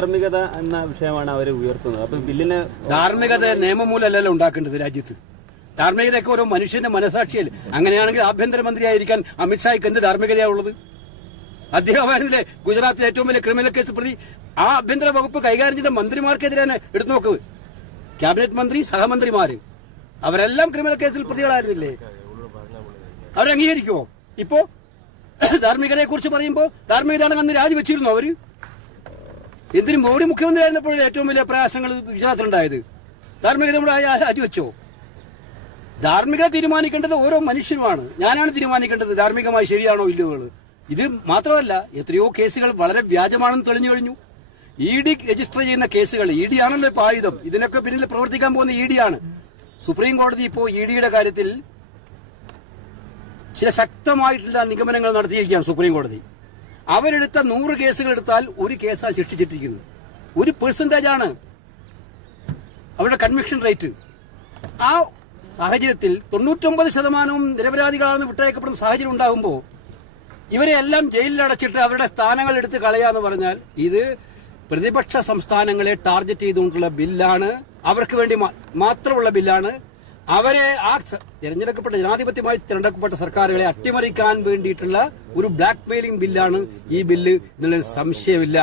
ധാർമ്മികത എന്ന വിഷയമാണ് അവർ ഉയർത്തുന്നത്. അപ്പൊ ബില്ലിന് ധാർമ്മികത നിയമമൂലമല്ലല്ലോ ഉണ്ടാക്കേണ്ടത് രാജ്യത്ത്. ധാർമ്മികതയൊക്കെ ഓരോ മനുഷ്യന്റെ മനസാക്ഷിയിൽ. അങ്ങനെയാണെങ്കിൽ ആഭ്യന്തരമന്ത്രിയായിരിക്കാൻ അമിത്ഷായ്ക്ക് എന്ത് ധാർമ്മികതയാണുള്ളത്? അദ്ദേഹമായിരുന്നില്ലേ ഗുജറാത്തിലെ ഏറ്റവും വലിയ ക്രിമിനൽ കേസ് പ്രതി? ആ ആഭ്യന്തര വകുപ്പ് കൈകാര്യം ചെയ്ത മന്ത്രിമാർക്കെതിരെ എടുത്തു നോക്ക്. ക്യാബിനറ്റ് മന്ത്രി, സഹമന്ത്രിമാര് അവരെല്ലാം ക്രിമിനൽ കേസിൽ പ്രതികളായിരുന്നില്ലേ? അവരംഗീകരിക്കുമോ? ഇപ്പോ ധാർമ്മികതയെ കുറിച്ച് പറയുമ്പോൾ ധാർമ്മികതയാണെങ്കിൽ അന്ന് രാജിവെച്ചിരുന്നു അവര്. എന്തിനു മോഡി മുഖ്യമന്ത്രി ആയിരുന്നപ്പോഴേ ഏറ്റവും വലിയ പ്രയാസങ്ങൾ ഗുജറാത്തിലുണ്ടായത്. ധാർമ്മികത നമ്മുടെ രാജിവെച്ചോ? ധാർമ്മികത തീരുമാനിക്കേണ്ടത് ഓരോ മനുഷ്യരുമാണ്. ഞാനാണ് തീരുമാനിക്കേണ്ടത് ധാർമ്മികമായി ശരിയാണോ ഇല്ലയോ. ഇത് മാത്രമല്ല, എത്രയോ കേസുകൾ വളരെ വ്യാജമാണെന്ന് തെളിഞ്ഞു കഴിഞ്ഞു. ED രജിസ്റ്റർ ചെയ്യുന്ന കേസുകൾ, ED ആണല്ലോ ഇപ്പൊ ആയുധം. ഇതിനൊക്കെ പിന്നിൽ പ്രവർത്തിക്കാൻ പോകുന്ന ED ആണ്. സുപ്രീം കോടതി ഇപ്പോൾ EDയുടെ കാര്യത്തിൽ ചില ശക്തമായിട്ടുള്ള നിഗമനങ്ങൾ നടത്തിയിരിക്കുകയാണ്. സുപ്രീം കോടതി അവരെടുത്ത 100 കേസുകൾ എടുത്താൽ ഒരു കേസാൽ ശിക്ഷിച്ചിട്ടിരിക്കുന്നത്. 1% ആണ് അവരുടെ കൺവിക്ഷൻ റേറ്റ്. ആ സാഹചര്യത്തിൽ 99% നിരപരാധികളാണെന്ന് വിട്ടയക്കപ്പെടുന്ന സാഹചര്യം ഉണ്ടാകുമ്പോൾ ഇവരെ എല്ലാം ജയിലിൽ അടച്ചിട്ട് അവരുടെ സ്ഥാനങ്ങൾ എടുത്ത് കളയാന്ന് പറഞ്ഞാൽ ഇത് പ്രതിപക്ഷ സംസ്ഥാനങ്ങളെ ടാർഗറ്റ് ചെയ്തുകൊണ്ടുള്ള ബില്ലാണ്. അവർക്ക് വേണ്ടി മാത്രമുള്ള ബില്ലാണ്. അവരെ ആ തെരഞ്ഞെടുക്കപ്പെട്ട ജനാധിപത്യമായി തിരഞ്ഞെടുക്കപ്പെട്ട സർക്കാരുകളെ അട്ടിമറിക്കാൻ വേണ്ടിയിട്ടുള്ള ഒരു ബ്ലാക്ക് മെയിലിംഗ് ബില്ലാണ് ഈ ബില്ല് എന്നുള്ളതിൽ സംശയമില്ല.